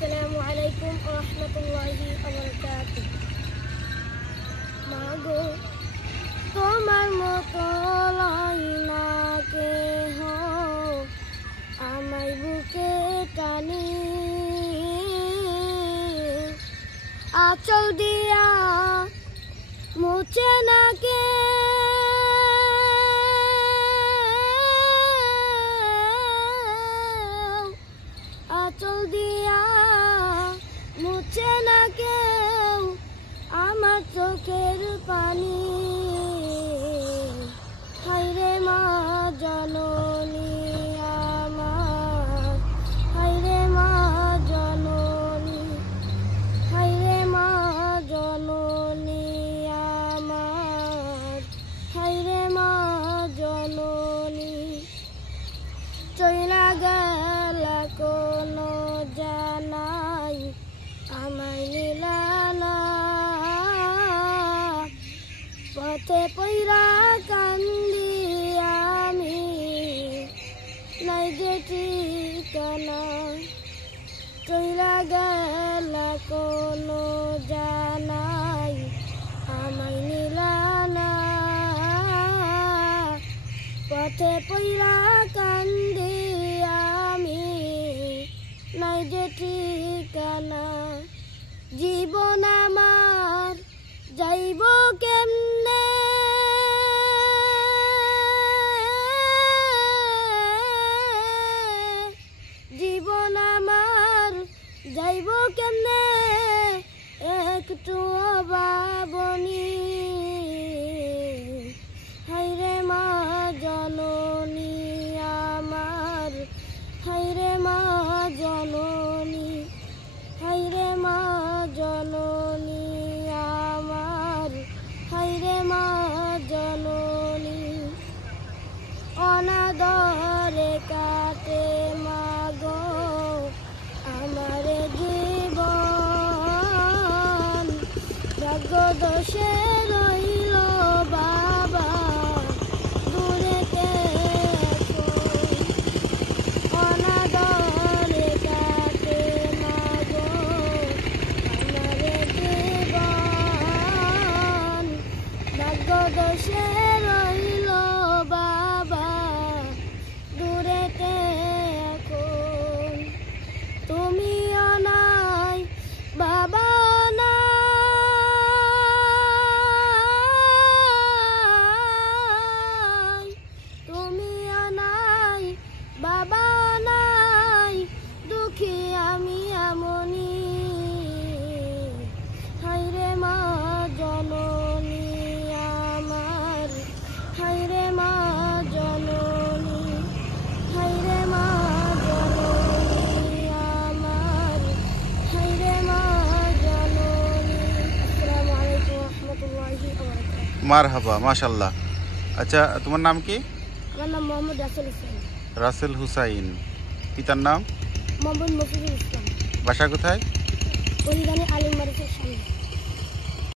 আসসালামু আলাইকুম ওয়া রাহমাতুল্লাহি ওয়া বারাকাতুহু। মাগো তোমার মতো লাইনা কেহ আমায় বুকে টানি, আঁচল দিয়া মুছে না কে আঁচল দিয়া মুছে না কেউ আমার চোখের পানি। হায়রে মা জননী আমার, হায়রে মা জননী, হায়রে মা জননী আমার, হায়রে মা জননী। চইলা গেলা কোনো জানাই আমায় নিলা না, পথে পইরা কান্দি আমি নাই যে ঠিকানা। চইলা গেলা কোনো জানাই আমায় নিলা না, পথে পইরা কান্দি আমি নাই যে ঠিকানা। জীবন আমার যাইব কেমনে, জীবন আমার যাইব কেমনে একটু ভাবনি। হায়রে মা জননী আমার, হায়রে মা জননী, হায়রে মা জননী আমার, হায়রে মা জননী। অনাদরে কাটে মাগো আমার জীবন, ভাগ্য দোষে রইল বাবা দূরেতে। অনাদরে কাটে মাগো আমার জীবন, ভাগ্য দোষে রইল বাবা দূরেতে এখন। তুমিও নাই বাবাও নাই, তুমিও নাই বাবাও নাই, দুঃখী আমি এমনি। হায়রে মা জননী আমার, হায়রে মা জননী, হায়রে মা জননী আমার, হায়রে মা জননী। আসসালামু আলাইকুম ওয়া রাহমাতুল্লাহি ওয়া বারাকাতুহু। মারহাবা, মাশাআল্লাহ। আচ্ছা, তোমার নাম কি? আমার নাম মোহাম্মদ রাসেল হোসেন। রাসেল হুসাইন। পিতার নাম? মোহাম্মদ মফিজুল ইসলাম। বাসা কোথায়? পরিধানী আলিম মাদ্রাসার সামনে।